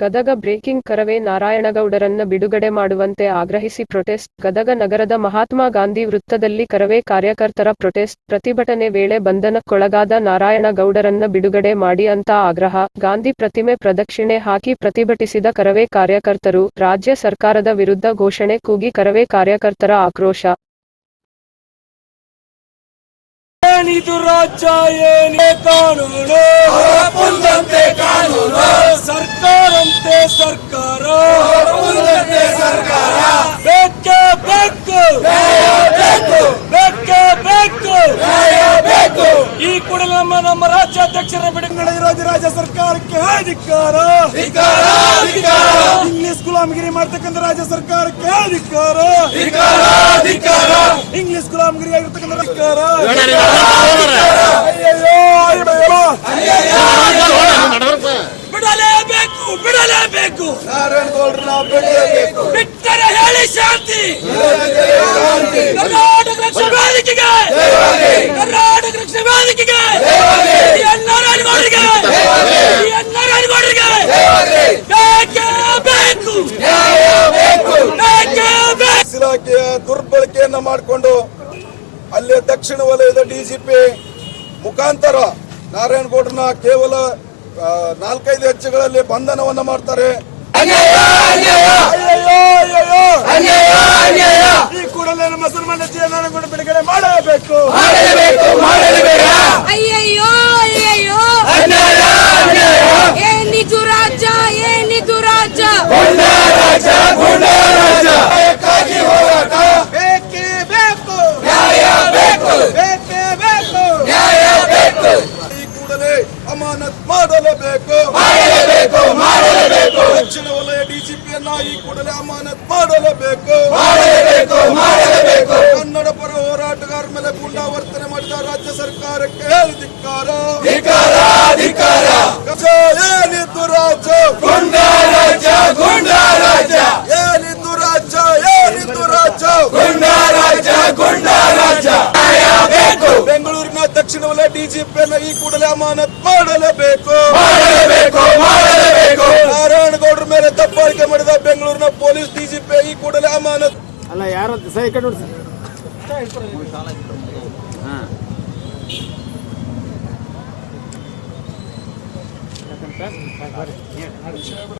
Gadag breaking Karave ನಾರಾಯಣಗೌಡರನ್ನ ಬಿಡುಗಡೆ ಮಾಡುವಂತೆ ಆಗ್ರಹಿಸಿ ಪ್ರೊಟೆಸ್ಟ್. ಗದಗ ನಗರದ ಮಹಾತ್ಮ ಗಾಂಧಿ ವೃತ್ತದಲ್ಲಿ ಕರವೇ ಕಾರ್ಯಕರ್ತರ ಪ್ರೊಟೆಸ್ಟ್. ಪ್ರತಿಭಟನೆ ವೇಳೆ ಬಂಧನಕ್ಕೊಳಗಾದ ನಾರಾಯಣಗೌಡರನ್ನ ಬಿಡುಗಡೆ ಮಾಡಿ ಅಂತ ಆಗ್ರಹ. ಗಾಂಧಿ ಪ್ರತಿಮೆ ಪ್ರದಕ್ಷಿಣೆ ಹಾಕಿ ಪ್ರತಿಭಟಿಸಿದ ಕರವೇ ಕಾರ್ಯಕರ್ತರು ರಾಜ್ಯ ಸರ್ಕಾರದ ವಿರುದ್ಧ ಘೋಷಣೆ ಕೂಗಿ ಕರವೇ ಕಾರ್ಯಕರ್ತರ ಆಕ್ರೋಶ. ಏನಿದು ರಾಜ್ಯ ಸರ್ಕಾರ ಸರ್ಕಾರ ಬೇಕೇ ಬೇಕು ಬೇಕು ಬೇಕೇ ಬೇಕು ಈ ಕೂಡಲೇ ನಮ್ಮ ನಮ್ಮ ರಾಜ್ಯಾಧ್ಯಕ್ಷರ ಬಿಡುಗಡೆ ವಿರೋಧಿ ರಾಜ್ಯ ಸರ್ಕಾರಕ್ಕೆ ಅಧಿಕಾರ. ಇಂಗ್ಲಿಷ್ ಗುಲಾಮಗಿರಿ ಮಾಡ್ತಕ್ಕಂಥ ರಾಜ್ಯ ಸರ್ಕಾರಕ್ಕೆ ಅಧಿಕಾರ. ಇಂಗ್ಲಿಷ್ ಗುಲಾಮಗಿರಿ ಆಗಿರ್ತಕ್ಕಂಥ ಅಧಿಕಾರ ಅಯ್ಯಯ್ಯೋ, ಅಯ್ಯಯ್ಯೋ. ಬಿಡಲೇಬೇಕು ಬಿಡಲೇಬೇಕು ನಾರಾಯಣಗೌಡರನ್ನ ಬೆಳೆಯಬೇಕು ಬಿಟ್ಟರೆ ಹೇಳಿ ಶಾಂತಿ. ಕರ್ನಾಟಕ ಕರ್ನಾಟಕ ಇಲಾಖೆಯ ದುರ್ಬಳಕೆಯನ್ನ ಮಾಡಿಕೊಂಡು ಅಲ್ಲಿ ದಕ್ಷಿಣ ವಲಯದ ಡಿಜಿಪಿ ಮುಖಾಂತರ ನಾರಾಯಣಗೌಡರನ್ನ ಕೇವಲ ನಾಲ್ಕೈದು ಹೆಚ್ಚುಗಳಲ್ಲಿ ಬಂಧನವನ್ನ ಮಾಡ್ತಾರೆ. ಈ ಕೂಡಲೇ ನಮ್ಮ ಸನ್ಮಾನ್ಯ ಜಿ ಎನ್ ನಾರಾಯಣಗೌಡ ಬಿಡುಗಡೆ ಮಾಡಬೇಕು. ಅಯ್ಯಯ್ಯೋ ಅಯ್ಯಯ್ಯೋ. ಏನಿದು ರಾಜ್ಯ ನ್ಯಾಯಕ್ಕಾಗಿ ಹೋರಾಟ. ಬೇಕೇ ಬೇಕು. ನ್ಯಾಯ ಬೇಕು. ಬೇಕೇ ಬೇಕು. ನ್ಯಾಯ ಬೇಕು. ಈ ಕೂಡಲೇ ಅಮಾನತ್ ಮಾಡಲೇಬೇಕು. ಮಾಡಲೇಬೇಕು ದಕ್ಷಿಣ ವಲಯ ಡಿಜಿಪಿಯನ್ನ ಈ ಕೂಡಲೇ ಅಮಾನತ್ ಮಾಡಲೇಬೇಕು ಮಾಡಲೇಬೇಕು ಮಾಡಲೇಬೇಕು ಕನ್ನಡ ಪರ ಹೋರಾಟಗಾರರ ಮೇಲೆ ಗುಂಡಾವರ್ತನೆ ಮಾಡಿದ ರಾಜ್ಯ ಸರ್ಕಾರಕ್ಕೆ ಧಿಕ್ಕಾರ. ಧಿಕ್ಕಾರ ಧಿಕ್ಕಾರ ಏನಿದ್ದು ರಾಜ್ಯ. ಗುಂಡ ರಾಜ್ಯ ಗುಂಡ ರಾಜ್ಯ ಏನಿದ್ದು ರಾಜ್ಯ ಏನಿದ್ದು ರಾಜ್ಯ. ಗುಂಡಾ ರಾಜ್ಯ ಗುಂಡ ರಾಜ್ಯ ಬೆಂಗಳೂರಿನ ದಕ್ಷಿಣ ವಲಯ ಡಿಜಿಪಿಯನ್ನ ಈ ಕೂಡಲೇ ಅಮಾನತ್ ಮಾಡಲೇಬೇಕು. ಮಾಡಲೇಬೇಕು ಮಾಡಲೇಬೇಕು. ನಾರಾಯಣಗೌಡರ ಮೇಲೆ ಮಾಡಿದ ಬೆಂಗಳೂರಿನ ಪೊಲೀಸ್ ಡಿಜಿಪಿ ಈ ಕೂಡಲೇ ಅಮಾನತ್. ಅಲ್ಲ ಯಾರು ಸಹ ಈ ಕಡೆ ಸರ್